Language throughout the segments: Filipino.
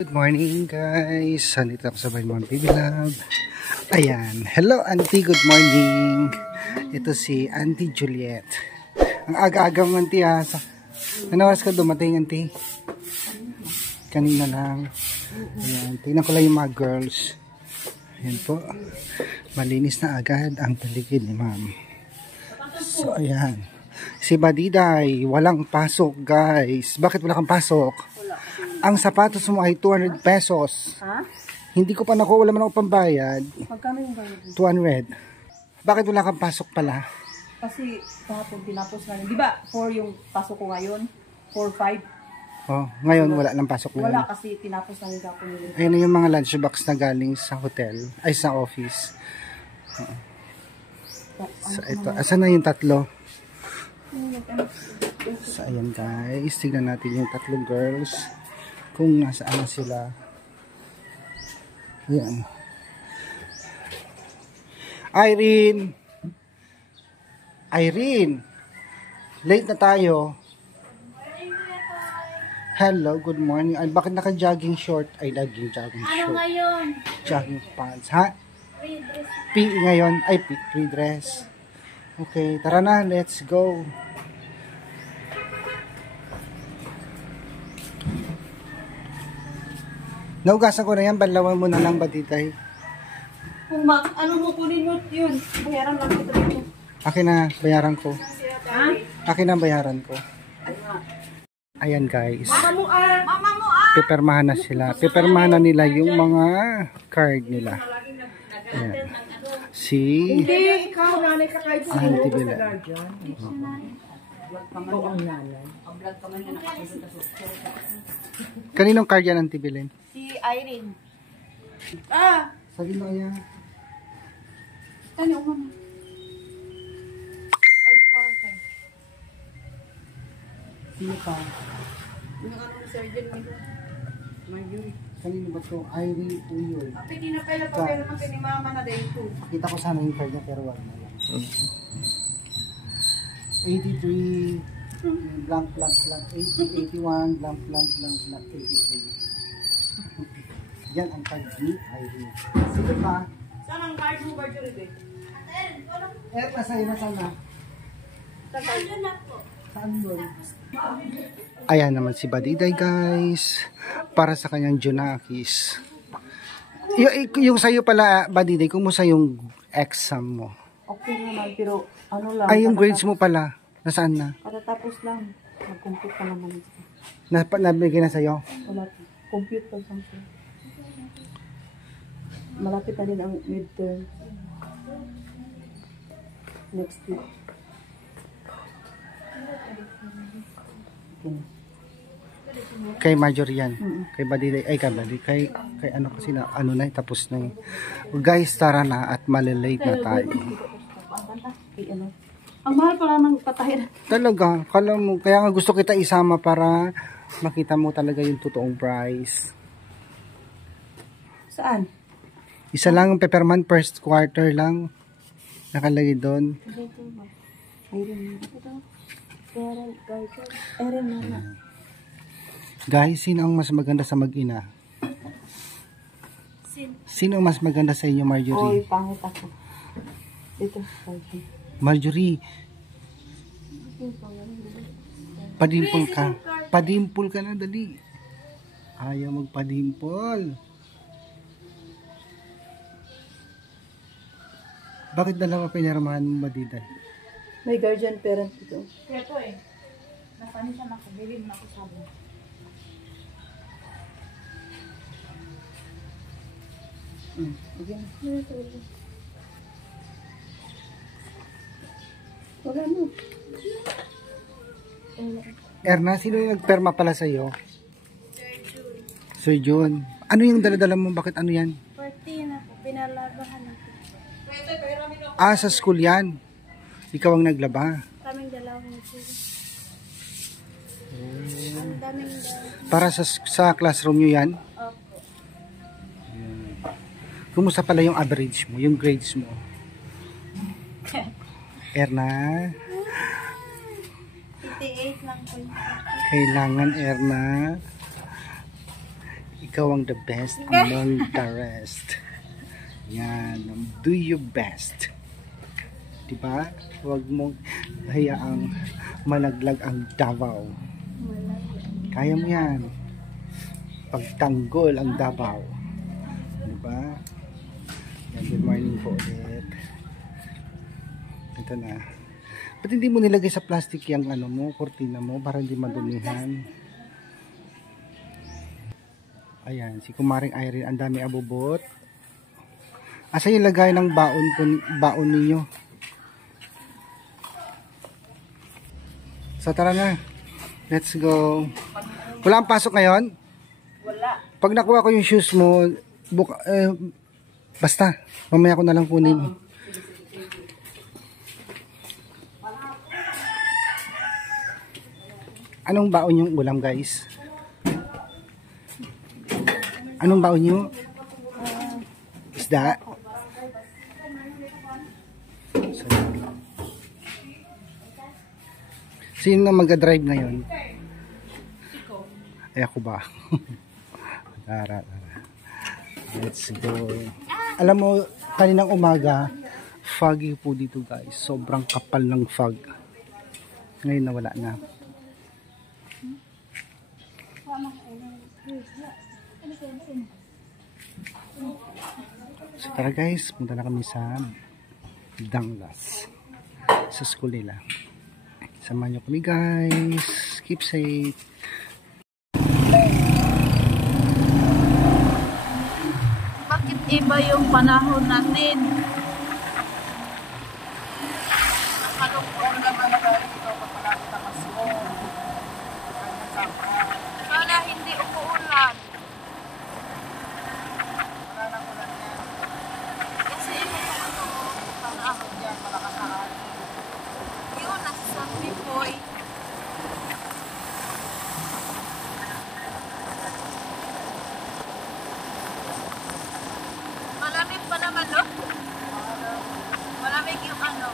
Good morning guys, nandito ako sa bahay mga baby love. Ayan, hello auntie, good morning. Ito si Auntie Juliet. Ang aga-aga mo auntie ha. Nanawas ka dumating auntie? Kanina lang. Ayan, tingnan ko lang yung mga girls. Ayan po, malinis na agad ang paligid ni ma'am. So ayan, si Badiday, walang pasok guys. Bakit wala kang pasok? Ang sapatos mo ay 200 pesos. Ha? Hindi ko pa nakuha, wala man ako pambayad. Magkano yung bayad? 200. Bakit wala kang pasok pala? Kasi kahapon tinapos na. Di ba 4 yung pasok ko ngayon? 4-5? Oh, ngayon wala nang pasok ngayon. Wala kasi tinapos na yung kapon nila. Ayun na yung mga lunchbox na galing sa hotel, ay sa office. So, ito, asan na yung tatlo? So, ayan guys, tignan natin yung tatlong girls. Kung nasaan na sila. Ayan. Irene! Irene! Late na tayo. Hello, good morning. Ay, bakit naka-jogging short? Ay, jogging short. Ano ngayon? Jogging pants. Ha? Free dress. PE ngayon. Ay, free dress. Okay, tara na. Let's go. Naugasan ko na yan. Banlawan mo na lang, Baditay. Kung ano mo kunin mo yun? Bayaran lang ito dito. Akin na, bayaran ko. Ha? Akin na, bayaran ko. Ayan guys. Mama mo ah! Pipermahan na sila. Pipermahan na nila yung mga card nila. Ayan. Si Hindi, ikaw nanay ka kahit sa Auntie Bila. Oo, ang nanay. Kaninong card yan, Auntie Belen? Si Irene. Ah! Sabi mo kaya. Tani, umama. First quarter. Sino pa? Yung anong surgeon nito? Marjorie. Kanino ba ito? Irene Uyoy. Pwede na pala pa pero naman ni mama na din ito. Kita ko sana yung card niya pero wala na lang. 83 blank blank blank 80 81 blank blank blank blank 83. Yan ang card ni Irene. Sige pa. Saan ang card mo, Marjorie? Nasa'yo na sana. Ano na po? Saan doon? Ayan naman si Badiday guys. Para sa kanyang Junakis. Yung sa'yo pala, Badiday, kumusta yung exam mo? Okay naman, pero ano lang. Ay, yung grades mo pala. Nasaan na? Katatapos lang. Mag-compute pa naman ito. Nabigay na sa'yo? Wala. Compute pa lang siya. Malapit pa din ang midterm. Next week. Okay. Kay Marjorie yan. Kay Badiday. Ay, kay ano kasi na, ano na, tapos na. Guys, tara na at malilate na tayo. Ang mahal pala ng patahin. Talaga, kaya nga gusto kita isama para makita mo talaga yung totoong price. Saan? Isa lang ang peppermint, first quarter lang. Nakalagay doon. Guys, sino ang mas maganda sa mag-ina? Sino ang mas maganda sa inyo, Oy, Marjorie? pangit ako. Dito. Marjorie, padimpol ka. Padimpol ka na, dali. Ayaw magpadimpol. Bakit dalawa pinirmahan mo, Badiday? May guardian parent ito. Kaya po eh. Nasaan siya nakabili na ako sabi. Again. Wala mo. Erna, sino yung nagperma pala sa'yo? Sir June. Ano yung daladala mo? Bakit ano yan? 14 na po. Pinalabahan natin. Ah, sa school yan. Ikaw ang naglaba. Kaming dalawang nagsulit. Ang daming dalawang. Para sa classroom nyo yan? Opo. Kumusta pala yung average mo? Yung grades mo? Erna? 58 lang po. Kailangan, Erna. ikaw ang the best among the rest. Yan, do your best. Diba? Huwag mong hayaang malaglag ang Davao. Kaya mo yan. Pagtanggol ang Davao. Diba? Yan, good morning po ulit. Ito na. Ba't hindi mo nilagay sa plastic yung ano mo, kurtina mo para hindi madumihan? Ayan, si Kumaring Irene, ang dami abubot. Asa yung lagay ng baon ninyo? So tara na. Let's go. Wala ang pasok ngayon? Wala. Pag nakuha ko yung shoes mo, basta, mamaya ko na lang kunin. Anong baon yung ulam, guys? Anong baon nyo? Isda? Sino na mag-drive ngayon? Ay, ako ba? Tara. Let's go. Alam mo, kaninang umaga, foggy po dito, guys. Sobrang kapal ng fog. Ngayon nawala na. So tara guys, punta na kami sa Danglas, sa school nila. Samahan nyo kami guys. Keep safe. Bakit iba yung panahon natin? Sana hindi umuulan. Kasi ano, panahon yan, malakas na hangin. Yun, nasa San Pipoy. Malamig pa naman, no? Malamig yung ano.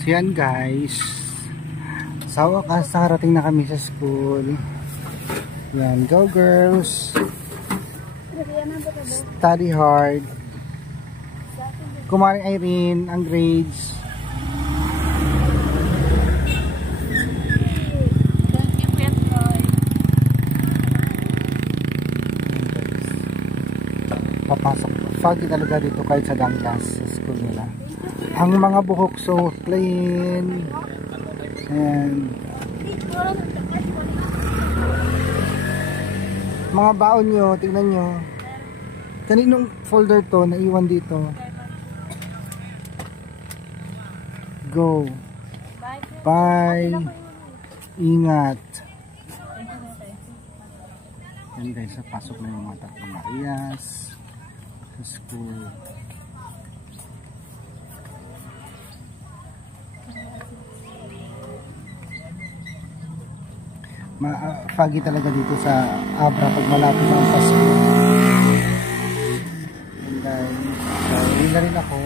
So yan guys, sa wakas nakarating na kami sa school. Yan, go girls, study hard. Kumaring Irene, ang grades. Thank you, Kuya Troy. Papasok. Foggy talaga dito kahit sa Danglas sa school nila. Ang mga buhok so clean. And mga baon nyo, tingnan nyo. Kaninong folder to naiwan dito? Go. Bye. Ingat. Yan guys, sa pasok na yung mga tatlong Marias sa school. Foggy talaga dito sa Abra pag malapit na ang Pasko. And guys, so uwi na rin ako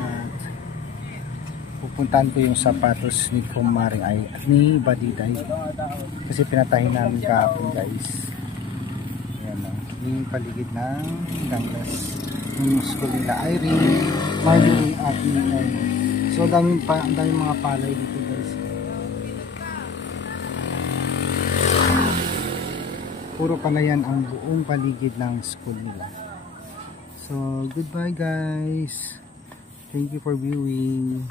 at pupuntahan ko yung sapatos ni Kumaring ay ni Badiday kasi pinatahin namin kahapon guys. Yan o, yung paligid ng Danglas, yung school nila Irene, Marjorie at Ninay. So daming mga palay dito guys. Puro palayan ang buong paligid ng school nila. So, goodbye guys. Thank you for viewing.